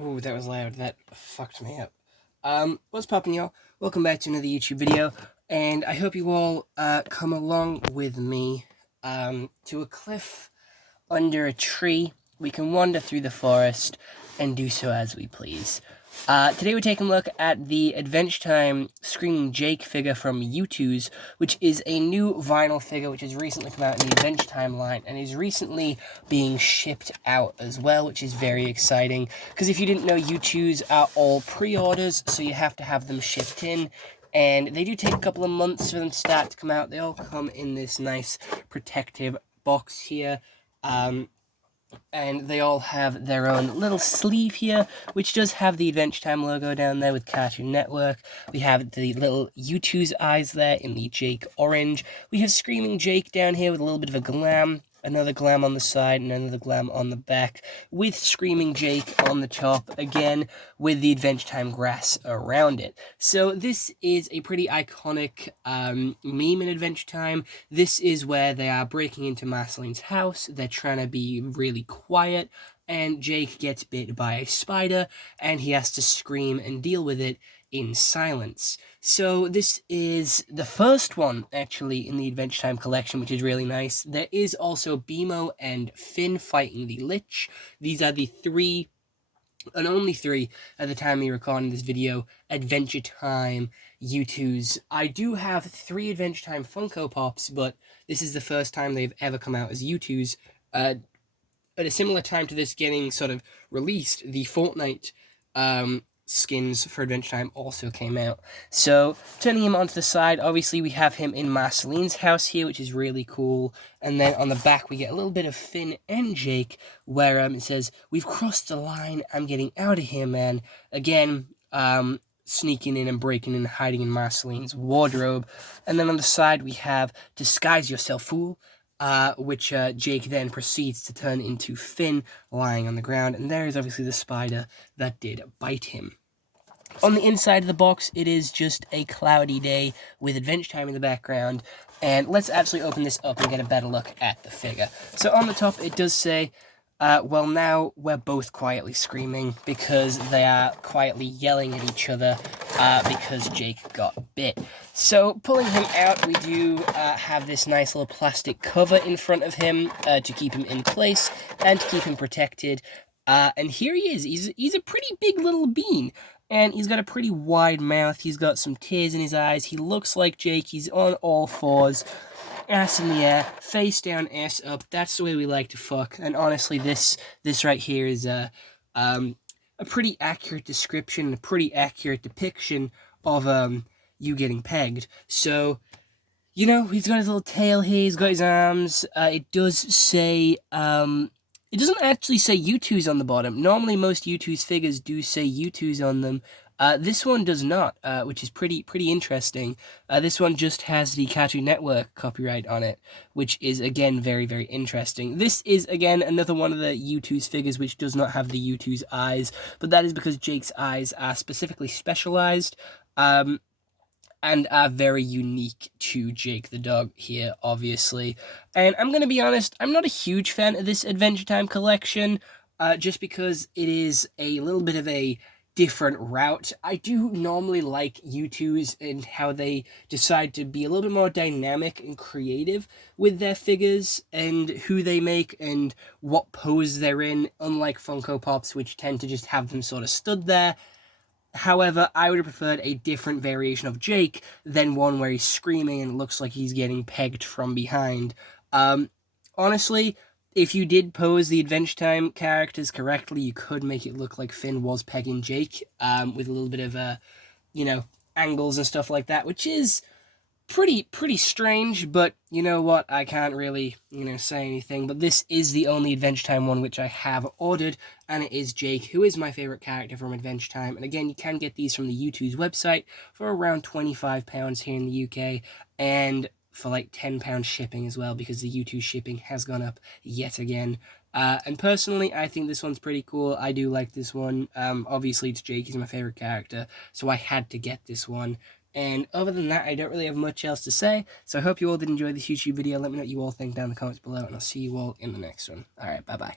Ooh, that was loud. That fucked me up. What's poppin', y'all? Welcome back to another YouTube video, and I hope you all come along with me to a cliff under a tree. We can wander through the forest and do so as we please. Today we're taking a look at the Adventure Time Screaming Jake figure from Youtooz, which is a new vinyl figure which has recently come out in the Adventure Time line and is recently being shipped out as well, which is very exciting. Because if you didn't know, Youtooz are all pre-orders, so you have to have them shipped in. And they do take a couple of months for them to start to come out. They all come in this nice protective box here. And they all have their own little sleeve here, which does have the Adventure Time logo down there with Cartoon Network. We have the little Youtooz eyes there in the Jake orange. We have Screaming Jake down here with a little bit of a glam. Another glam on the side and another glam on the back, with Screaming Jake on the top, again, with the Adventure Time grass around it. So this is a pretty iconic meme in Adventure Time. This is where they are breaking into Marceline's house. They're trying to be really quiet, and Jake gets bit by a spider, and he has to scream and deal with it in silence. So this is the first one, actually, in the Adventure Time collection, which is really nice. There is also Beemo and Finn fighting the Lich. These are the three, and only three, at the time of me recording this video, Adventure Time Youtooz. I do have 3 Adventure Time Funko Pops, but this is the first time they've ever come out as Youtooz. At a similar time to this getting sort of released, the Fortnite skins for Adventure Time also came out. So, turning him onto the side, obviously we have him in Marceline's house here, which is really cool. And then on the back we get a little bit of Finn and Jake, where it says, "We've crossed the line, I'm getting out of here, man." Again, sneaking in and breaking in and hiding in Marceline's wardrobe. And then on the side we have "Disguise Yourself, Fool," which Jake then proceeds to turn into Finn lying on the ground. And there is obviously the spider that did bite him. On the inside of the box, it is just a cloudy day with Adventure Time in the background. And let's actually open this up and get a better look at the figure. So on the top, it does say, well, now we're both quietly screaming because they are quietly yelling at each other because Jake got bit. So pulling him out, we do have this nice little plastic cover in front of him to keep him in place and to keep him protected. And here he is. He's a pretty big little bean. And he's got a pretty wide mouth. He's got some tears in his eyes. He looks like Jake. He's on all fours. Ass in the air. Face down, ass up. That's the way we like to fuck. And honestly, this right here is a pretty accurate description, a pretty accurate depiction of you getting pegged. So, you know, he's got his little tail here. He's got his arms. It does say... It doesn't actually say Youtooz on the bottom. Normally, most Youtooz figures do say Youtooz on them. This one does not, which is pretty interesting. This one just has the Cartoon Network copyright on it, which is, again, very interesting. This is, again, another one of the Youtooz figures which does not have the Youtooz eyes, but that is because Jake's eyes are specifically specialized. And are very unique to Jake the dog here, obviously. And I'm going to be honest, I'm not a huge fan of this Adventure Time collection, just because it is a little bit of a different route. I do normally like Youtooz and how they decide to be a little bit more dynamic and creative with their figures and who they make and what pose they're in, unlike Funko Pops, which tend to just have them sort of stood there. However, I would have preferred a different variation of Jake than one where he's screaming and looks like he's getting pegged from behind. Honestly, if you did pose the Adventure Time characters correctly, you could make it look like Finn was pegging Jake, with a little bit of, angles and stuff like that, which is pretty strange, but you know what, I can't really, say anything, but this is the only Adventure Time one which I have ordered, and it is Jake, who is my favourite character from Adventure Time, and again, you can get these from the Youtooz website for around £25 here in the UK, and for like £10 shipping as well, because the Youtooz shipping has gone up yet again. And personally, I think this one's pretty cool. I do like this one. Obviously, it's Jake, he's my favourite character, so I had to get this one. And other than that, I don't really have much else to say. So I hope you all did enjoy this YouTube video. Let me know what you all think down in the comments below, and I'll see you all in the next one. Alright, bye-bye.